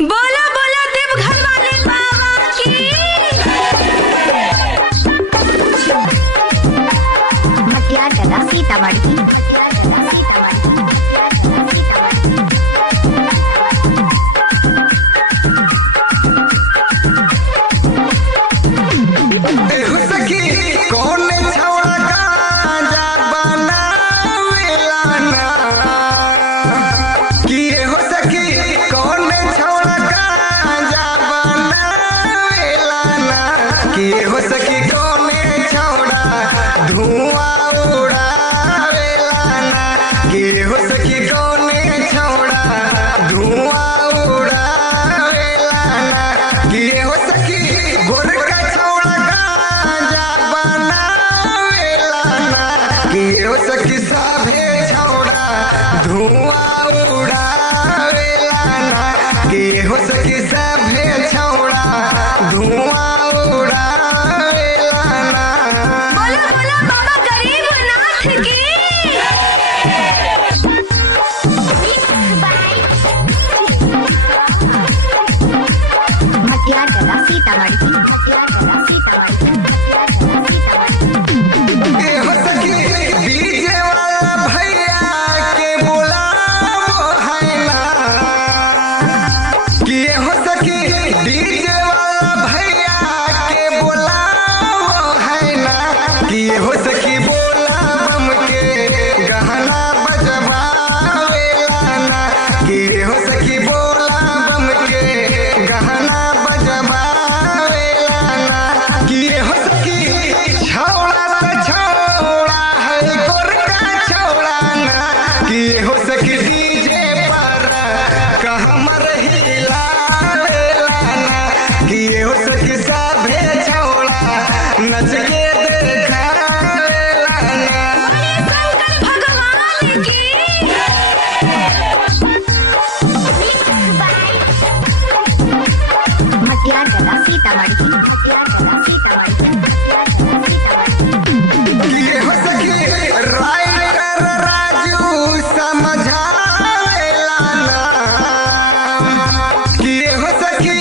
बोला बोला देवघर वाले बाबा की। मटियागला सीतामढ़ी। हो सकी कौने छौड़ा धुआं उड़ावेला ना कि हो सकी कौने छौड़ा धुआं उड़ावेला ना कि हो सकी गोरका छौड़ा गांजा बनावेला ना कि हो सकी सभे छौड़ा धुआं उड़ावेला ना कि हो सकी सभे छौड़ा धुआं मटियागला सीतामढ़ी। हो सकी डीजे वाला भैया के बुलावो है ना कि हो सकी डीजे वाला भैया के बुलावो है ना कि हो सकी बोला बम के गहना बजवावेला ना कि हो सकी बोला बम के गहना बजवावेला ना कि हो सकी छौड़ा त छौड़ा है गोरका छौड़ा ना कि हो सकी डीजे पर कहमर हिलावेला ना कि हो सकी सभे छौड़ा नच के देखावेला ना। शंकर भगवान की। मटियागला सीतामढ़ी। कि हो सकी राइटर राजू समझावेला ना कि हो सकी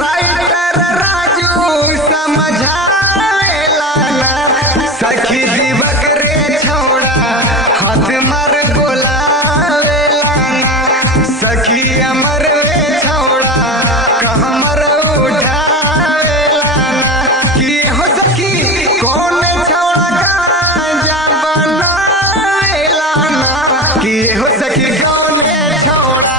राइटर राजू समझावेला ना सखी दीवक रे छौड़ा हाथ मार बोलावेला ना सखी अमर रे छौड़ा कहमर उठावेला ना कि हो सकी कौन छौड़ा गांजा बनावेला ना कि हो सकी कौन छौड़ा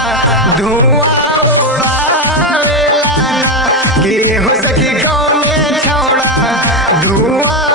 धुआं उड़ावेला ना कि हो सकी कौन छौड़ा धुआं